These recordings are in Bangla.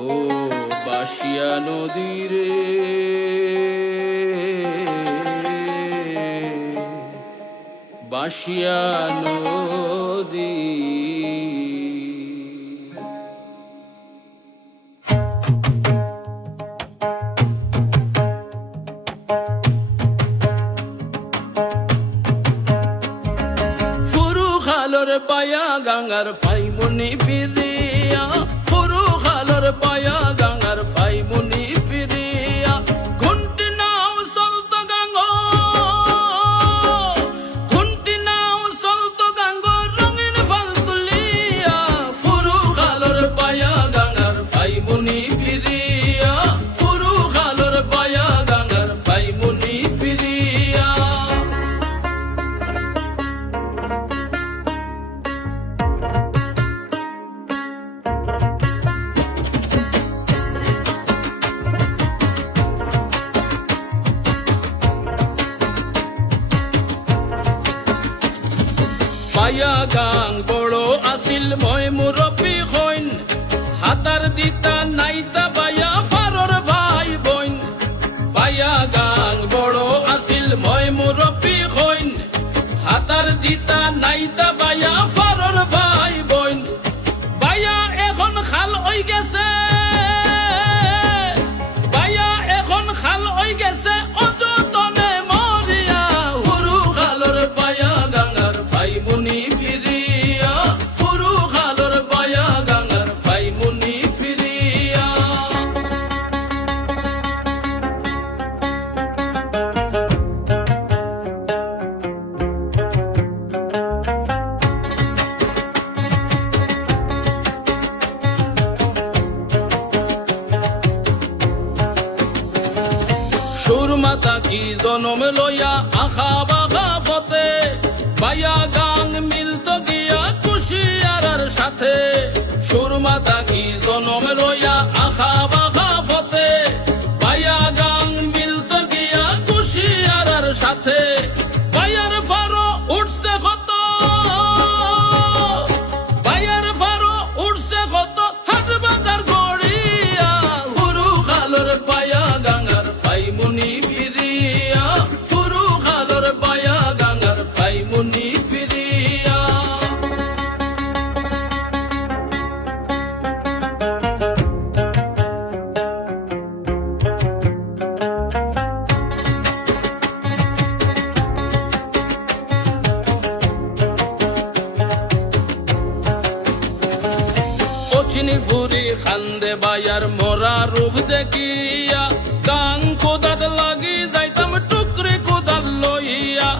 ও বাসিয়া নদী রে, বাসিয়া নদী। ফুরু খালর পায়া গাঙ্গার ফাইমুনি ফিরিয়া, ফুরু খালর পায়া গাঙ্গার ফাইমুনি ফিরিয়া, ঘুন্টি নাও চলত গাঙ্গ, ঘুন্টি নাও চলত গাঙ্গ রঙিন ফাল তুলিয়া, ফুরু খালর পায়া গাঙ্গার ফাইমুনি ফিরিয়া, ফুরু খালর পায়া গাঙ্গার ফাইমুনি ফিরিয়া। পায়া গাং বড় আসিল মই মুরব্বী হইন, হাতার দিতা নাইতা বায়া ফারর ভাই বইন। পায়া গাং বড় আসিল মই মুরব্বী হইন, হাতার দিতা নাইতা বায়া ফারর ভাই বইন। বায়া এখন খাল হই গেছে, বায়া এখন খাল হই গেছে অযতনে মরিয়া, ফুরু খালর পায়া গাঙ্গার ফাইমুনি ফিরিয়া, ফুরু খালর পায়া গাঙ্গার ফাইমুনি ফিরিয়া। সুরমাতা কি জনম লইয়া আখা বাখা ফতে, পায়া গাং মিলত গিয়া কুশিয়ারার সাথে। সুরমাতা কি জনম লইয়া আখা বাখা ফতে, পায়া গাং মিলত গিয়া কুশিয়ারার সাথে। পায়ার ফারো উঠছে কত, পায়ার ফারো উঠছে কত হাট বাজার গড়িয়া, ফুরু খালর পায়া গাঙ্গার ফাইমুনি ফিরিয়া, ফুরু খালর পায়া গাঙ্গার ফাইমুনি ফিরিয়া। চিনি ফুরি খান্দে বায়ার মোরা রূপ দেখিয়া, গাং কোদাল লাগি যাইতাম টুকরি কোদাল লইয়া।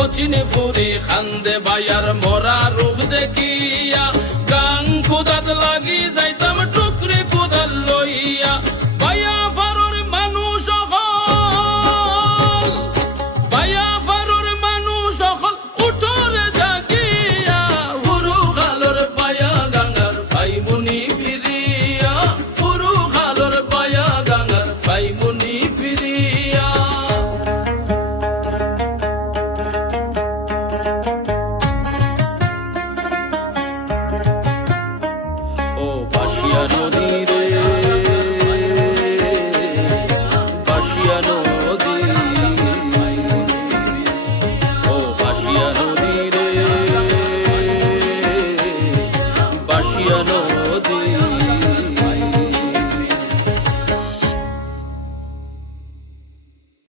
ও চিনি ফুরি খান্দে বায়ার মোরা রূপ দেখিয়া, গাং কোদাল লাগি যাইতাম টুকরি কোদাল লইয়া। বায়া ফারুর মানুষ হল, বায়া ফারুর মানুষ হল উঠরে জাগিয়া, ফুরু খালর পায়া গাঙ্গার ফাইমুনি ফিরিয়া, ফুরু খালর পায়া গাঙ্গার ফাইমুনি ফিরিয়া। ও বাসিয়া নদী